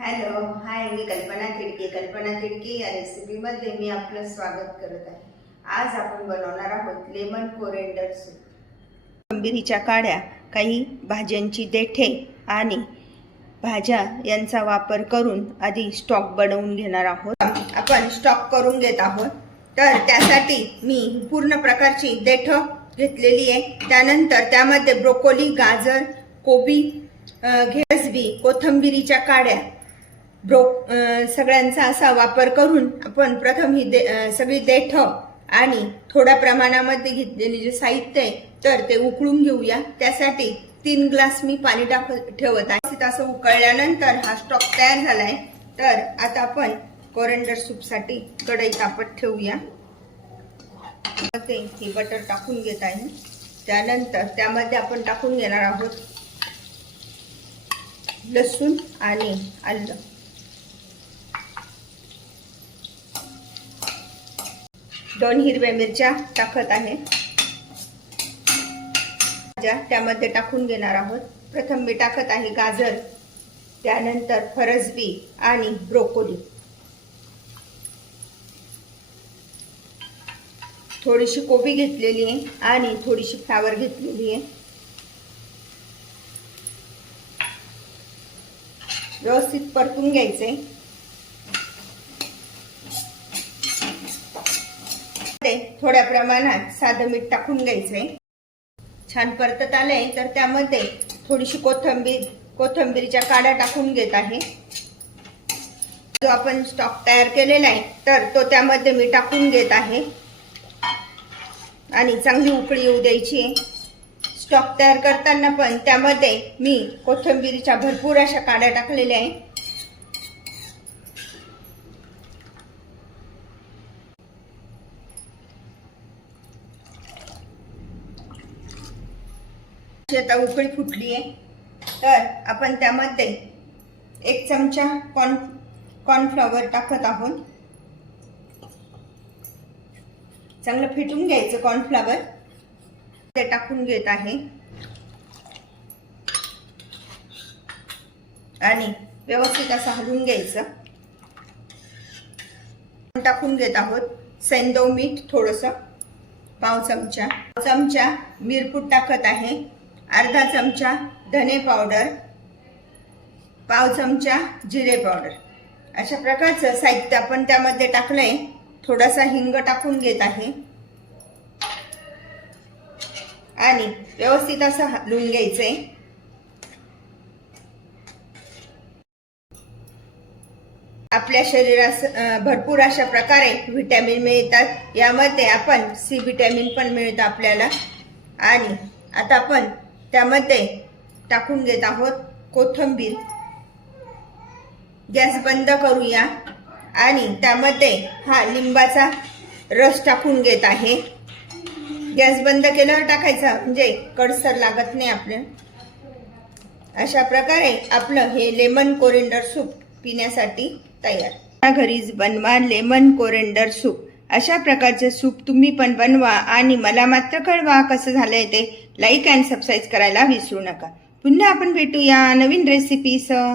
Hello hi मी कल्पना खिडके कल्पना खिडके या रेसिपीमध्ये मी आपलं स्वागत करत आहे. आज आपण बनवणार आहोत लेमन कोरेंडर सूप कोंबिरीच्या काड्या काही भाज्यांची देठे आणि भाज्या यांचा वापर करून आधी स्टॉक बनवून घेणार आहोत. आपण स्टॉक करून घेत आहोत. तर त्यासाठी मी पूर्ण प्रकारची देठं घेतलेली आहे. त्यानंतर त्यामध्ये ब्रोकोली गाजर कोबी घेसबी कोथंबिरीच्या काड्या ब्रो सगळ्यांचा असा वापर करून आपण प्रथम ही दे सगळी देठ आणि थोड्या प्रमाणामध्ये घेतलेले जे साहित्य आहे तर ते उकळून घेऊया. त्यासाठी तीन ग्लास मी पाणी टाक ठेवत आहे. असं उकळल्यानंतर हा स्टॉक तयार झालाय. तर आता आपण कोरेंडर सूपसाठी कढई तापत ठेवूया. ते ही बटर टाकून घेत आहे. त्यानंतर त्यामध्ये आपण टाकून घेणार आहोत लसूण आणि आलं. दोन हिरव्या मिरच्या टाकत आहे. भाज्या त्यामध्ये टाकून घेणार आहोत. प्रथम मी टाकत आहे गाजर त्यानंतर फरसबी आणि ब्रोकोली. थोडीशी कोबी घेतलेली आहे आणि थोडीशी फ्लावर घेतलेली आहे. व्यवस्थित परतून घ्यायचे. थोड्या प्रमाणात साधं मीठ टाकून घ्यायचंय. छान परतत आले तर त्यामध्ये थोडीशी कोथंबीर कोथंबीरच्या काड्या टाकून घेत आहे. जो आपण स्टॉक तयार केलेला आहे तर तो त्यामध्ये मी टाकून घेत आहे. आणि चांगली उकळी येऊ द्यायची आहे. स्टॉक तयार करताना पण त्यामध्ये मी कोथिंबीरीच्या भरपूर अशा काड्या टाकलेल्या आहे. आता उकळी फुटली आहे तर आपण त्यामध्ये एक चमचा कॉर्न कॉर्नफ्लॉवर टाकत आहोत. चांगलं फिटून घ्यायचं कॉर्नफ्लॉवर ते टाकून घेत आहे. आणि व्यवस्थित असं हलवून घ्यायचं. टाकून घेत आहोत. सेंदो मीठ थोडस. पाव चमचा. चमचा मिरपूट टाकत आहे. अर्धा चमचा धने पावडर पाव चमचा जिरे पावडर. अशा प्रकारचं साहित्य आपण त्यामध्ये टाकलंय. थोडासा हिंग टाकून घेत आहे. आणि व्यवस्थित असं हलवून घ्यायचंय. आपल्या शरीरास भरपूर अशा प्रकारे व्हिटॅमिन मिळतात. यामध्ये आपण सी व्हिटॅमिन पण मिळतं आपल्याला. आणि आता आपण त्यामध्ये टाकून घेत आहोत कोथंबीर. गॅस बंद करूया. आणि त्यामध्ये हा लिंबाचा रस टाकून घेत आहे. गॅस बंद केल्यावर टाकायचा म्हणजे कडसर लागत नाही आपल्या अशा प्रकारे आपलं हे लेमन कोरिंडर सूप पिण्यासाठी तयार. घरीच बनवा लेमन कोरिंडर सूप. अशा प्रकारचे सूप तुम्ही पण बनवा आणि मला मात्र कळवा कसं झालंय ते. लाईक अँड सबस्क्राईब करायला विसरू नका. पुन्हा आपण भेटूया नवीन रेसिपीसह